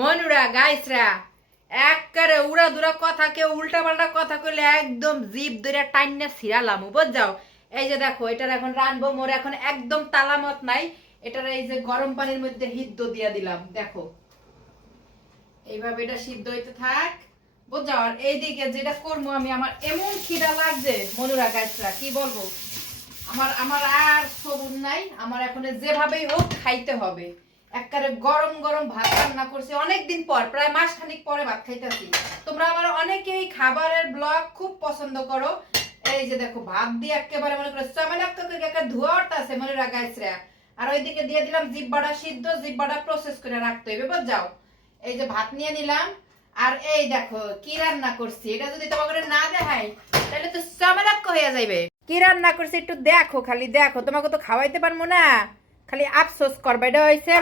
মনুরা, গাইসরা একবারে উড়া দুরা কথা কেউ উল্টা পাল্টা কথা কইলে একদম জিভ ধরে টাইনে ছিড়ালাম যাও এই যে দেখো, এটার এখন রানবো, মোর এখন একদম তালামত নাই, এটার এই যে গরম পানির মধ্যে হিদ্দ দিয়া দিলাম, দেখো। এইভাবে এটা সিদ্ধ হইতে থাক বুঝাও আর এইদিকে যেটা করব আমি, আমার এমন খিদা লাগছে, মনুরা গাছরা কি বলব? আমার আমার আর সবুর নাই, আমার এখন যেভাবেই হোক খাইতে হবে। একবারে গরম গরম ভাত রান্না করছি। অনেকদিন পর, প্রায় মাস খানিক পরে ভাত খাইতেছি। তোমরা আমার অনেকেই খাবারের ব্লগ খুব পছন্দ করো। এই যে দেখো, ভাত দিয়ে একেবারে মনে করো চামেলা একটা ধোয়া আছে মনে রাখাইছে আর ওইদিকে দিয়ে দিলাম জিব্বাটা সিদ্ধ, জিব্বাটা প্রসেস করে রাখতে হবে বুঝ যাও এই যে ভাত নিয়ে নিলাম। আর এই দেখো, কি রান্না করছি? এটা যদি তোমাকে না দেখাই, তাহলে তো চামেলাক্ক হয়ে যাইবে। কি রান্না করছি একটু দেখো, খালি দেখো। তোমাকে তো খাওয়াইতে পারব না। খালি আফসোস করবে এটা হয়েছে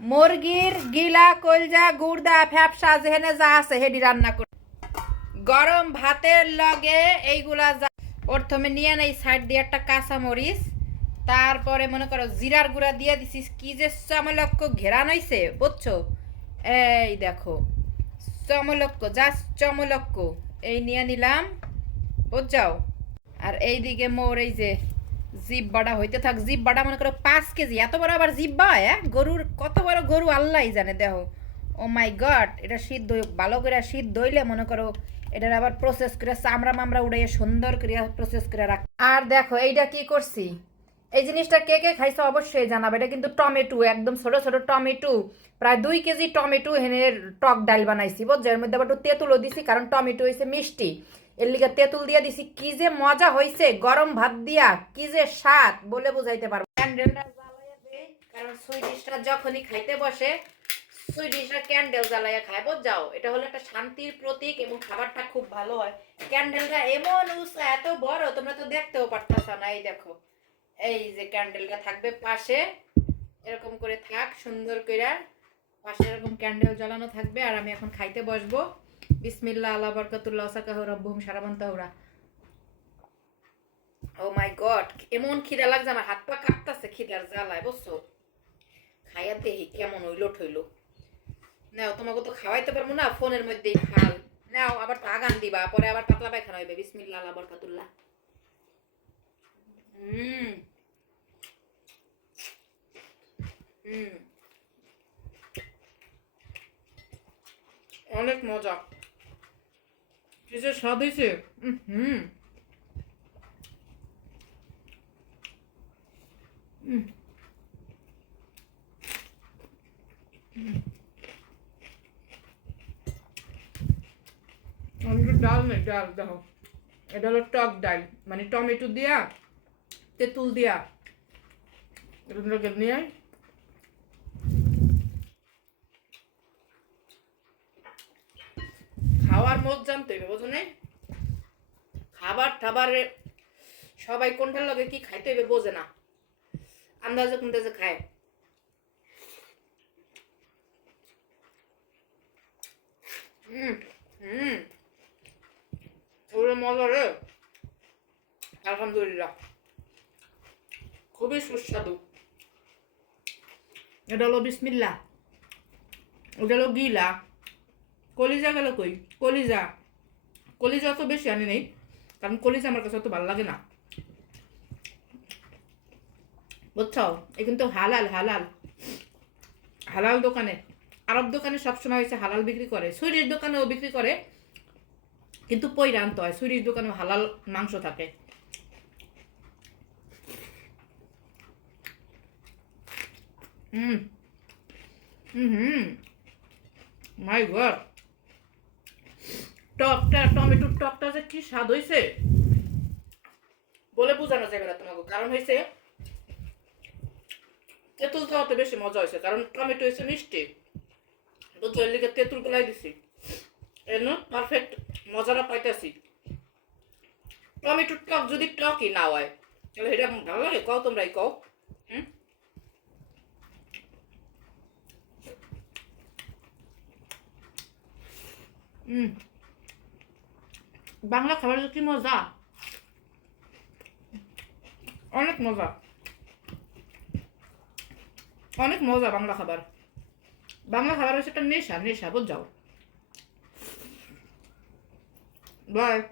মুরগির গিলা, কলজা, গুড়দা, ফ্যাপসা যেখানে যা আছে হেডি রান্না করে। গরম ভাতের লগে এইগুলা যা প্রথমে নিয়ে নেই সাইড দিয়ে একটা কাঁচা মরিচ তারপরে মনে করো জিরার গুঁড়া দিয়ে দিছিস, কি যে চমলক্ষ ঘেরান হইছে বুঝছ? এই দেখো চমলক্ষ জাস্ট চমলক্ষ এই নিয়ে নিলাম বুঝ যাও আর এইদিকে মোর এই যে জিপ বাড়া হইতে থাক জিপ বাড়া মনে করো পাঁচ কেজি। এত বড় আবার জিপ বা হ্যাঁ গরুর কত বড় গরু, আল্লাহ জানে, দেখো। ও মাই গড এটা সিদ্ধ হই- ভালো করে সিদ্ধ হইলে মনে করো এটার আবার প্রসেস করে চামড়া মামড়া উড়াইয়ে সুন্দর করে প্রসেস করে রাখ আর দেখো, এইটা কি করছি? এই জিনিসটা কে কে খাইছে অবশ্যই জানাবে। এটা কিন্তু টমেটো, একদম ছোট ছোট টমেটো। প্রায় দুই কেজি টমেটো হেনে টক ডাল বানাইছি, বুঝছ? এর মধ্যে আবার একটু তেঁতুলও দিছি, কারণ টমেটো হয়েছে মিষ্টি। এর লিগে তেঁতুল দিয়ে দিছি। কি যে মজা হয়েছে গরম ভাত দিয়া, কি যে স্বাদ, বলে বুঝাইতে পারব ক্যান্ডেলটা জ্বালাইয়া দেই কারণ সুইডিশটা যখনই খাইতে বসে সুইডিশরা ক্যান্ডেল জ্বালাইয়া খায় যাও। এটা হলো একটা শান্তির প্রতীক এবং খাবারটা খুব ভালো হয়। ক্যান্ডেলটা এমন উঁচা এত বড়, তোমরা তো দেখতেও পারতাছ না, এই দেখো। এই যে ক্যান্ডেলটা থাকবে পাশে, এরকম করে থাক, সুন্দর করে পাশে এরকম ক্যান্ডেল জ্বালানো থাকবে, আর আমি এখন খাইতে বসবো। বিসমিল্লাহ, আল্লাহ বরকতুল্লাহ সাকাহ সারাবন তাহুরা। ও মাই গড এমন খিদা লাগছে, আমার হাত পা কাঁপতাছে খিদার জ্বালায় খাইয়া দেহি কেমন হইল। ঠইলো নাও, তোমাকে তো খাওয়াইতে পারব না, ফোনের মধ্যেই খাল। নাও, আবার তো আগান দিবা, পরে আবার পাতলা পায়খানা হইবে। বিসমিল্লাহ, আল্লাহ বরকাতুল্লাহ। হুম। অনেক মজা। কিসের স্বাদ হয়েছে হুম ডাল নেই ডাল দেখো এটা হলো টক ডাল মানে টমেটো দিয়া তেঁতুল দিয়া নিয়ে মত জানতে হবে বোঝো নাই? খাবার টাবারে সবাই কোনটার লগে কি খাইতে হবে বোঝে না। আন্দাজে কোনটাজে খায়। মজা রে। আলহামদুলিল্লাহ। খুবই সুস্বাদু। এটা হলো বিসমিল্লা ওটা হলো গিলা। কলিজা গেল কই? কলিজা। কলিজা অত বেশি আনি নেই, কারণ কলিজা আমার কাছে অত ভালো লাগে না। বুঝছ এ কিন্তু হালাল হালাল। হালাল দোকানে। আরব দোকানে সবসময় হচ্ছে হালাল বিক্রি করে। সুইডিশ দোকানেও বিক্রি করে, কিন্তু পয়রা আনতে হয়। সুইডিশ দোকানেও হালাল মাংস থাকে। হুম হুম হুম। My God. টকটা, টমেটোর টকটা যে কি স্বাদ হয়েছে বলে বোঝানো যাবে না তোমাকে, কারণ হয়েছে তেঁতুল খাওয়াতে বেশি মজা হয়েছে কারণ টমেটো হয়েছে মিষ্টি। বুঝছ লিগে তেঁতুল গুলাই দিছি। এর পারফেক্ট মজাটা পাইতেছি। টমেটোর টক যদি টকই না হয়, তাহলে এটা ভালো লাগে? কও তোমরাই কও। হুম? হুম। বাংলা খাবার কি মজা? অনেক মজা। অনেক মজা বাংলা খাবার। বাংলা খাবার হচ্ছে একটা নেশা নেশা, বুঝ যাও। বাই